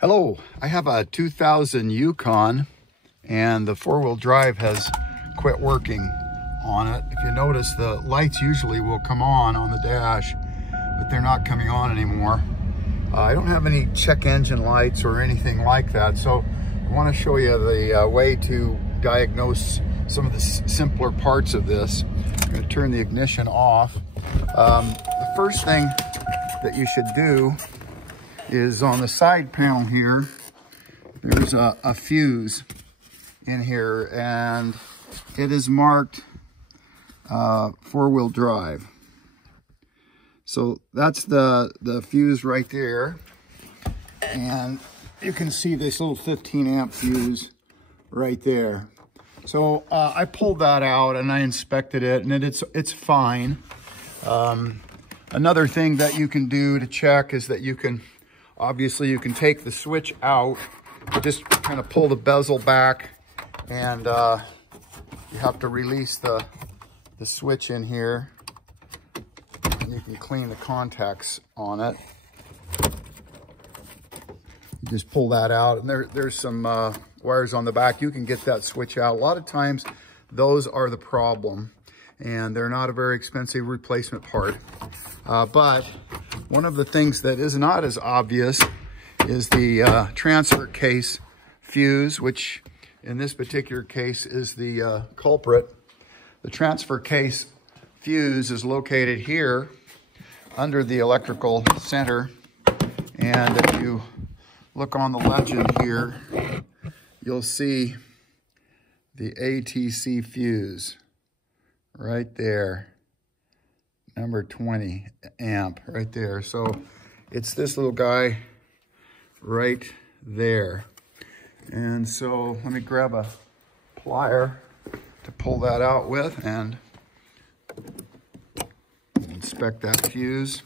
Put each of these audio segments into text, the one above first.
Hello, I have a 2000 Yukon and the four-wheel drive has quit working on it. If you notice, the lights usually will come on the dash, but they're not coming on anymore. I don't have any check engine lights or anything like that, so I want to show you the way to diagnose some of the simpler parts of this. I'm going to turn the ignition off. The first thing that you should do is on the side panel here, there's a fuse in here, and it is marked four-wheel drive. So that's the fuse right there, and you can see this little 15 amp fuse right there. So I pulled that out and I inspected it, and it's fine. Another thing that you can do to check is that you can take the switch out, just kind of pull the bezel back, and you have to release the switch in here, and you can clean the contacts on it. You just pull that out, and there's some wires on the back. You can get that switch out. A lot of times those are the problem, and they're not a very expensive replacement part. But one of the things that is not as obvious is the transfer case fuse, which in this particular case is the culprit. The transfer case fuse is located here under the electrical center. And if you look on the legend here, you'll see the ATC fuse right there. Number 20 amp right there. So it's this little guy right there. And so let me grab a plier to pull that out with and inspect that fuse.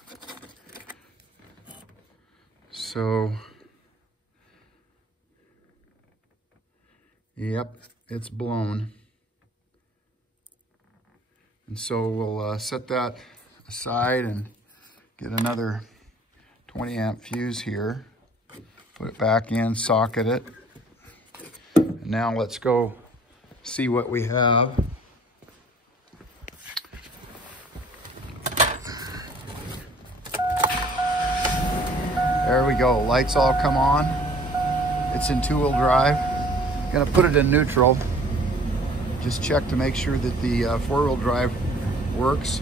So, yep, it's blown. And so we'll set that aside and get another 20 amp fuse here, put it back in, socket it, and now let's go see what we have. There we go, lights all come on. It's in two-wheel drive. Gonna put it in neutral. Just check to make sure that the four-wheel drive works.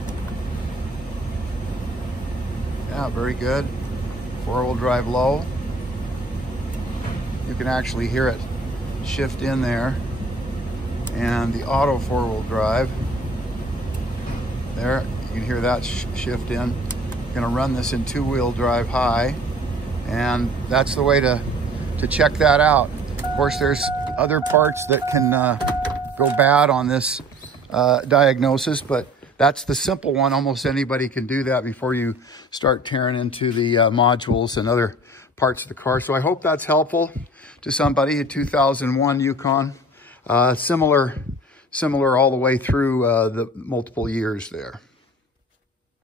Yeah, very good. Four-wheel drive low. You can actually hear it shift in there. And the auto four-wheel drive, there, you can hear that shift in. Gonna run this in two-wheel drive high, and that's the way to check that out. Of course, there's other parts that can go bad on this diagnosis, but that's the simple one. Almost anybody can do that before you start tearing into the modules and other parts of the car. So I hope that's helpful to somebody. A 2001 Yukon, similar all the way through the multiple years there.